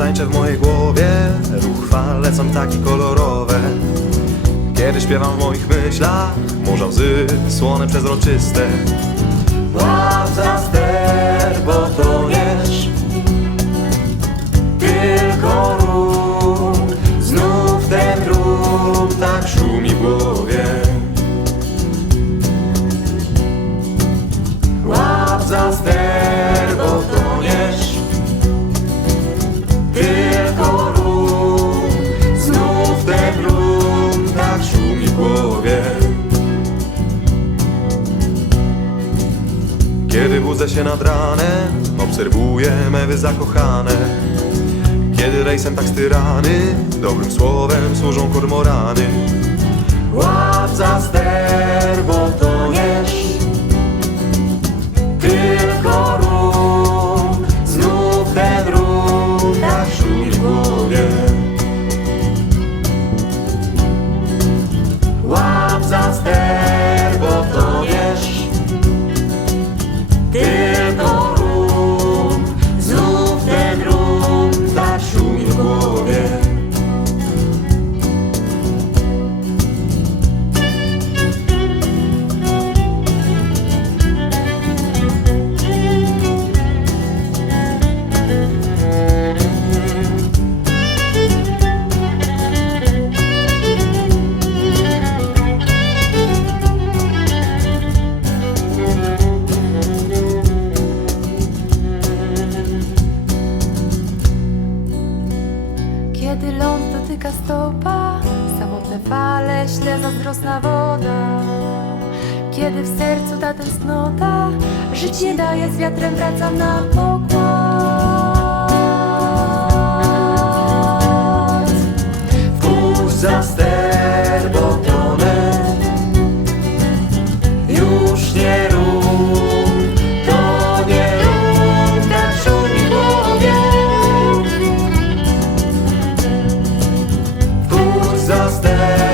tańczę w mojej głowie. Ruch fal lecą ptaki kolorowe. Kiedy śpiewam w moich myślach Morza łzy, słone przezroczyste. Łap za ster, bo toniesz Tylko rum Znów ten rum tak szumi w głowie. Łap za ster, budzę się nad ranem Obserwuję mewy zakochane. Kiedy rejsem tak styrany Dobrym słowem służą kormorany. Łap za Kiedy ląd dotyka stopa, samotne fale, śle zazdrosna woda. Kiedy w sercu ta tęsknota, życie daje z wiatrem, wracam na pokład. Puść za ster,